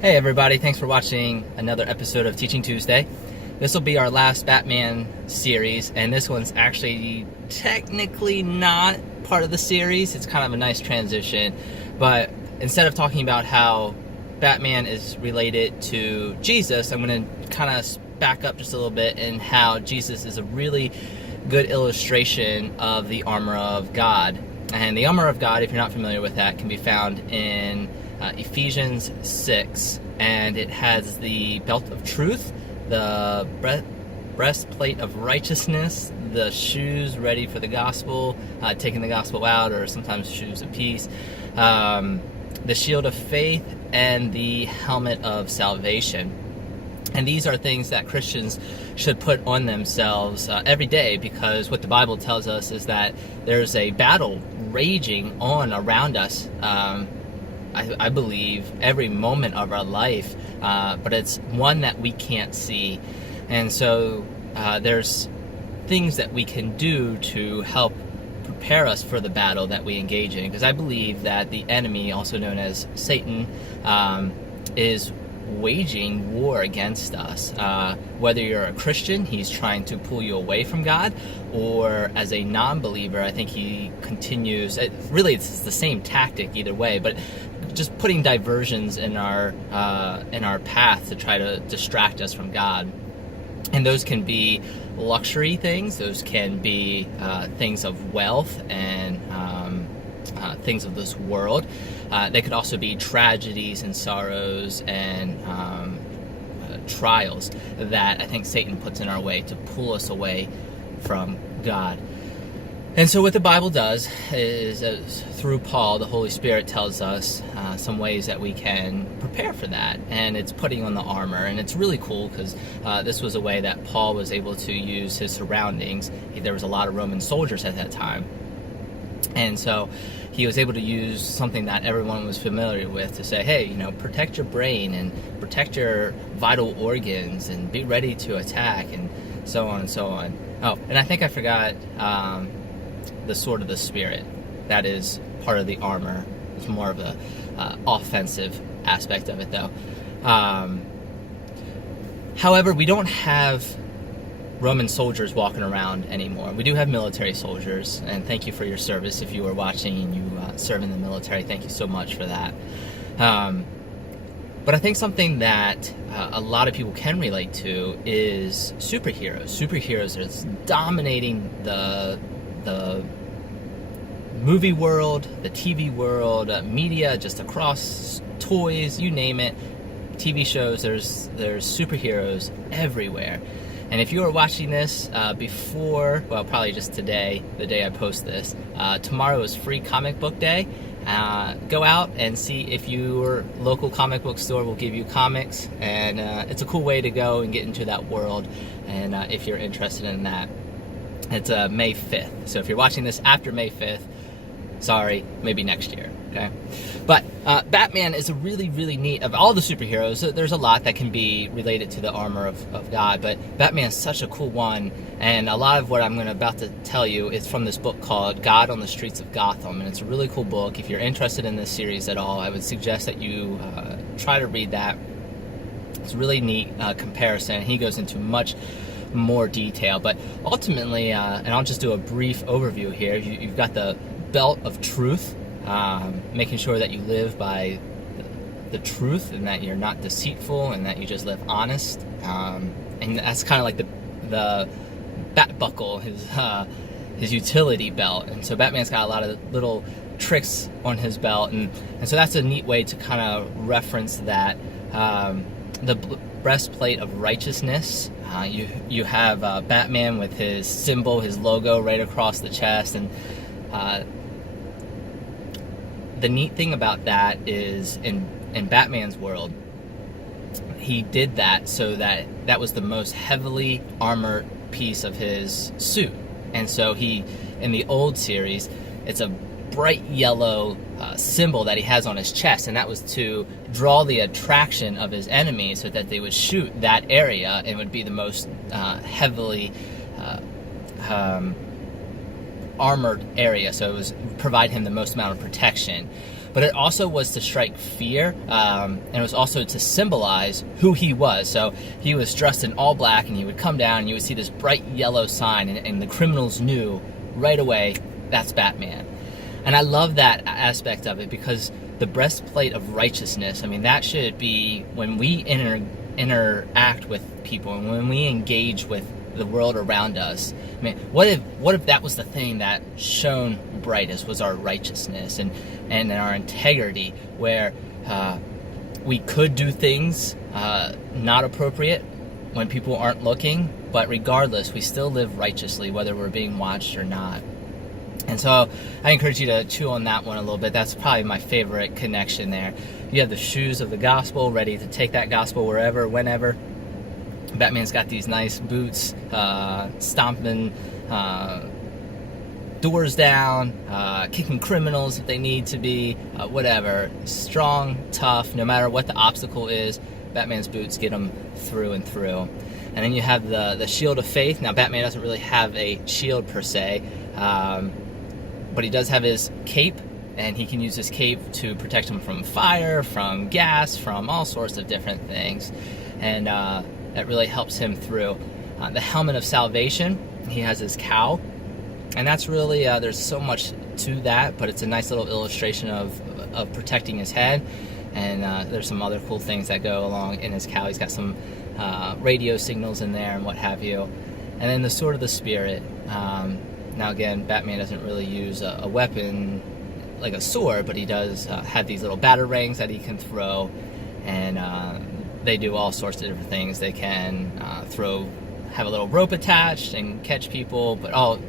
Hey everybody, thanks for watching another episode of Teaching Tuesday. This will be our last Batman series, and this one's actually technically not part of the series. It's kind of a nice transition, but instead of talking about how Batman is related to Jesus, I'm going to kind of back up just a little bit and how Jesus is a really good illustration of the armor of God. And the armor of God, if you're not familiar with that, can be found in Ephesians 6, and it has the belt of truth, the breastplate of righteousness, the shoes ready for the gospel, taking the gospel out, or sometimes shoes of peace, the shield of faith, and the helmet of salvation. And these are things that Christians should put on themselves every day, because what the Bible tells us is that there's a battle raging on around us. I believe every moment of our life, but it's one that we can't see. And so there's things that we can do to help prepare us for the battle that we engage in, because I believe that the enemy, also known as Satan, is waging war against us. Whether you're a Christian, he's trying to pull you away from God, or as a non-believer, I think he continues. Really, it's the same tactic either way, but just putting diversions in our path to try to distract us from God. And those can be luxury things. Those can be things of wealth and things of this world. They could also be tragedies and sorrows and trials that I think Satan puts in our way to pull us away from God. And so what the Bible does is through Paul, the Holy Spirit tells us some ways that we can prepare for that. And it's putting on the armor. And it's really cool because this was a way that Paul was able to use his surroundings. There was a lot of Roman soldiers at that time. And so he was able to use something that everyone was familiar with to say, hey, protect your brain and protect your vital organs and be ready to attack, and so on and so on. Oh, and I think I forgot the sword of the Spirit. That is part of the armor. It's more of the offensive aspect of it, though. However, we don't have Roman soldiers walking around anymore. We do have military soldiers, and thank you for your service. If you are watching and you serve in the military, thank you so much for that. But I think something that a lot of people can relate to is superheroes. Superheroes are dominating the movie world, the TV world, media, just across toys, you name it, TV shows. There's superheroes everywhere. And if you are watching this before, well, probably just today, the day I post this, tomorrow is Free Comic Book Day. Go out and see if your local comic book store will give you comics, and it's a cool way to go and get into that world. And if you're interested in that, it's May 5th. So if you're watching this after May 5th, sorry, maybe next year, okay? But Batman is a really, really neat, of all the superheroes, there's a lot that can be related to the armor of God, but Batman is such a cool one, and a lot of what I'm about to tell you is from this book called God on the Streets of Gotham, and it's a really cool book. If you're interested in this series at all, I would suggest that you try to read that. It's a really neat comparison. He goes into much more detail, but ultimately, and I'll just do a brief overview here, you've got the belt of truth, making sure that you live by the truth and that you're not deceitful and that you just live honest, and that's kind of like the bat buckle, his utility belt. And so Batman's got a lot of little tricks on his belt, and so that's a neat way to kind of reference that. The breastplate of righteousness, you have Batman with his symbol, his logo right across the chest, and the neat thing about that is in Batman's world, he did that so that was the most heavily armored piece of his suit. And so in the old series, it's a bright yellow symbol that he has on his chest, and that was to draw the attraction of his enemies so that they would shoot that area and would be the most heavily armored area, so it was provide him the most amount of protection. but it also was to strike fear, and it was also to symbolize who he was. So he was dressed in all black, and he would come down, and you would see this bright yellow sign, and the criminals knew right away, that's Batman. And I love that aspect of it, because the breastplate of righteousness, I mean, that should be when we interact with people and when we engage with the world around us. I mean, what if that was the thing that shone brightest, was our righteousness and our integrity, where we could do things not appropriate when people aren't looking, but regardless, we still live righteously, whether we're being watched or not. And so I encourage you to chew on that one a little bit. That's probably my favorite connection there. You have the shoes of the gospel, ready to take that gospel wherever, whenever. Batman's got these nice boots, stomping doors down, kicking criminals if they need to be, whatever. Strong, tough, no matter what the obstacle is, Batman's boots get them through and through. And then you have the shield of faith. Now, Batman doesn't really have a shield per se, but he does have his cape, and he can use his cape to protect him from fire, from gas, from all sorts of different things. And that really helps him through. The helmet of salvation, he has his cowl, and that's really, there's so much to that, but it's a nice little illustration of protecting his head. And there's some other cool things that go along in his cowl. He's got some radio signals in there and what have you. And then the sword of the Spirit. Now again, Batman doesn't really use a weapon like a sword, but he does have these little batarangs that he can throw, and they do all sorts of different things. They can have a little rope attached and catch people, but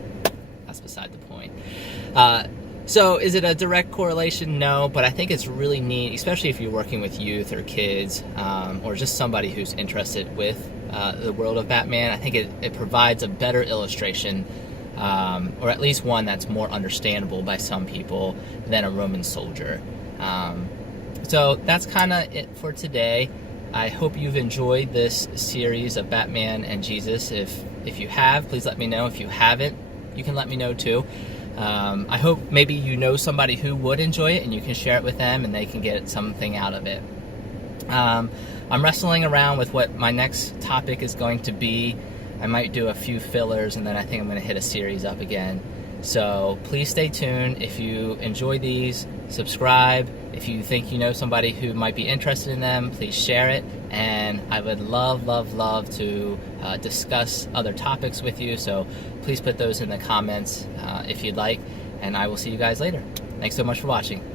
that's beside the point. So is it a direct correlation? No, but I think it's really neat, especially if you're working with youth or kids, or just somebody who's interested with the world of Batman. I think it provides a better illustration, or at least one that's more understandable by some people than a Roman soldier. So that's kind of it for today. I hope you've enjoyed this series of Batman and Jesus. If you have, please let me know. If you haven't, you can let me know too. I hope maybe you know somebody who would enjoy it, and you can share it with them and they can get something out of it. I'm wrestling around with what my next topic is going to be. I might do a few fillers, and then I think I'm going to hit a series up again. So please stay tuned. If you enjoy these, subscribe. If you think you know somebody who might be interested in them, please share it. And I would love, love, love to discuss other topics with you. So please put those in the comments if you'd like. And I will see you guys later. Thanks so much for watching.